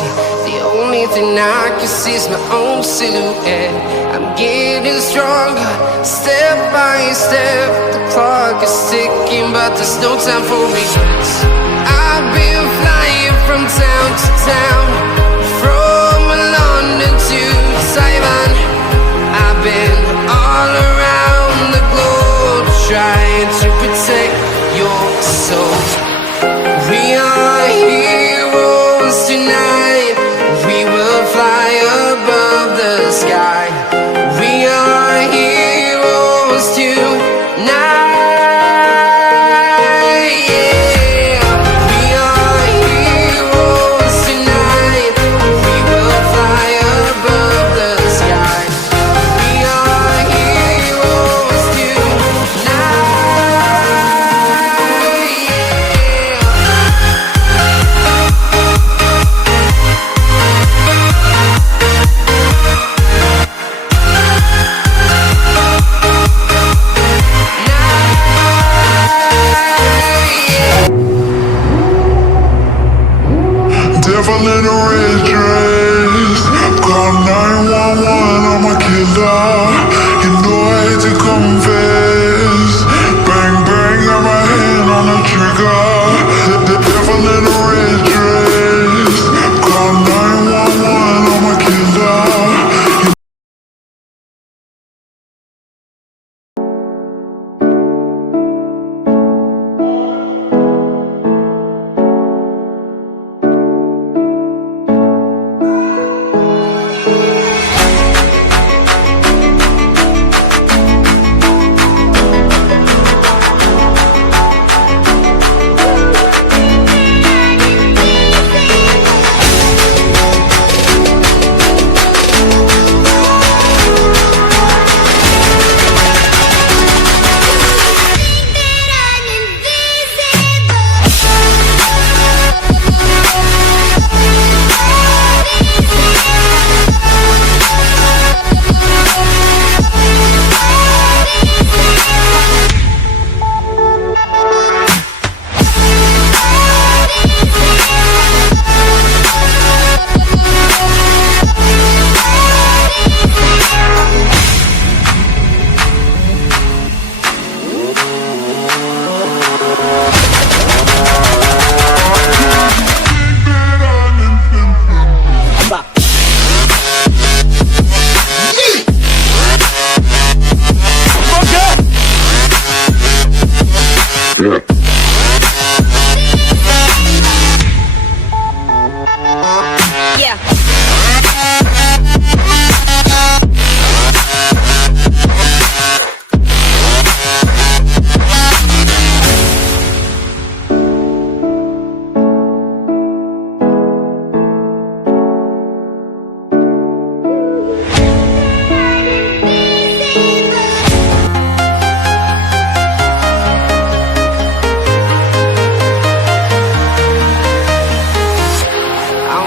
empty. The only thing I can see is my own silhouette. I'm getting stronger, step by step. The clock is ticking, but there's no time for regrets. I've been flying from town to town, from London to Taiwan. I've been all around the globe, trying to protect your soul. We are heroes tonight. We will fly above the sky. We are heroes tonight. Yeah. We are heroes tonight. We will fly above the sky. We are heroes tonight. Devil in a red dress, call 911, I'm a killer. You know I hate to confess. Bang bang, got my hand on the trigger. The devil in a red dress, call 911, I'm a killer.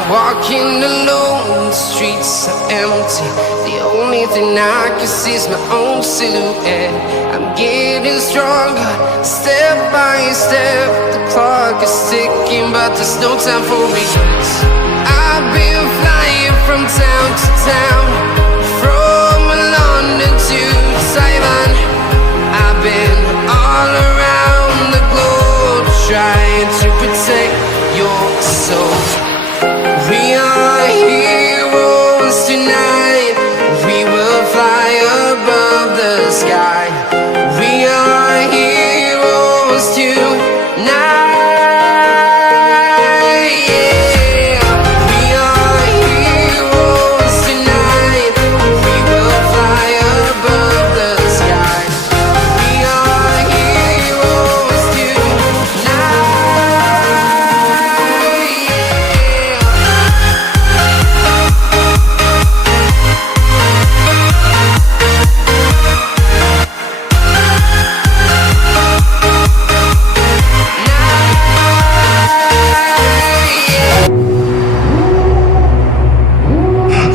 Walking alone, the streets are empty. The only thing I can see is my own silhouette. I'm getting stronger, step by step. The clock is ticking, but there's no time for regrets. I've been flying from town to town, from London to Taiwan. I've been all around the globe, trying to protect your soul. We are heroes tonight. We will fly above the sky. We are heroes tonight. Yeah. We are heroes tonight. We will fly above the sky. We are heroes tonight.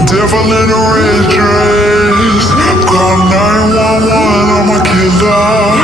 Devil in a red dress, call 911, I'm a killer.